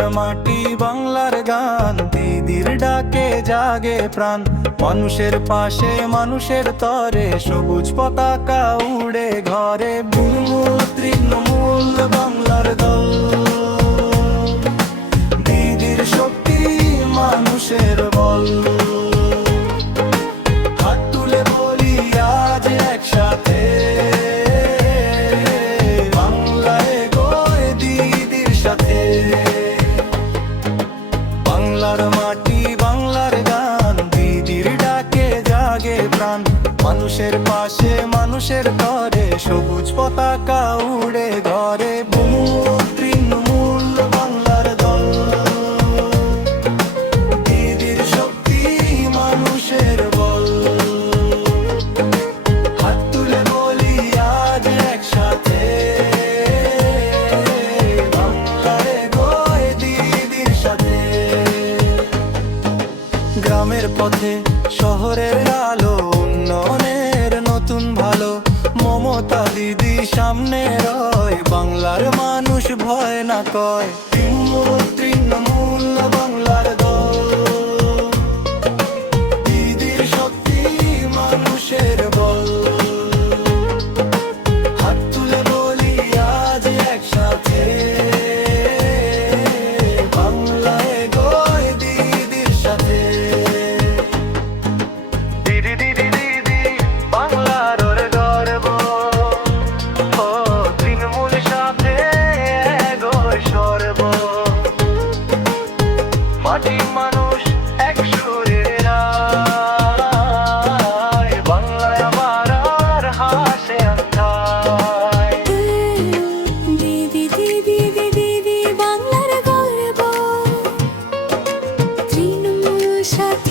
বাংলার মাটি বাংলার গান, দিদির ডাকে জাগে প্রাণ। মানুষের পাশে মানুষের তরে, সবুজ পতাকা উড়ে ঘরে। তৃণমূল তৃণমূল বাংলার দল, দিদির শক্তি মানুষের বল। হাত তুলে বলি আজ একসাথে, বাংলায় এগোয় দিদির সাথে। বাংলার মাটি বাংলার গান, দিদির ডাকে জাগে প্রাণ। মানুষের পাশে মানুষের ঘরে, সবুজ পতাকা উড়ে ঘরে। তৃণমূল বাংলার দল, দিদির শক্তি মানুষের বল। হাত তুলে বলি আজ একসাথে, বাংলায় এগোয় দিদির সাথে। গ্রামের পথে শহরের আলো, উন্নয়নের নতুন ভালো। মমতা দিদি সামনে রয়, বাংলার মানুষ ভয় না কয়। তৃণমূল তৃণমূল বাংলার দল, দিদির শক্তি মানুষের বল। হাত তুলে বলি আজ একসাথে, বাংলায় এগোয় দিদির সাথে। দিদি দিদি দিদি বাংলার ওর গর্ব, ও তৃণমূল সাথে এগোয় সর্ব। মাটি মানুষ এক সুরে রায়, বাংলায় আমার আর হাসে আন্ধায়। দিদি দিদি দিদি বাংলার গর্ব, তৃণমূল সাথে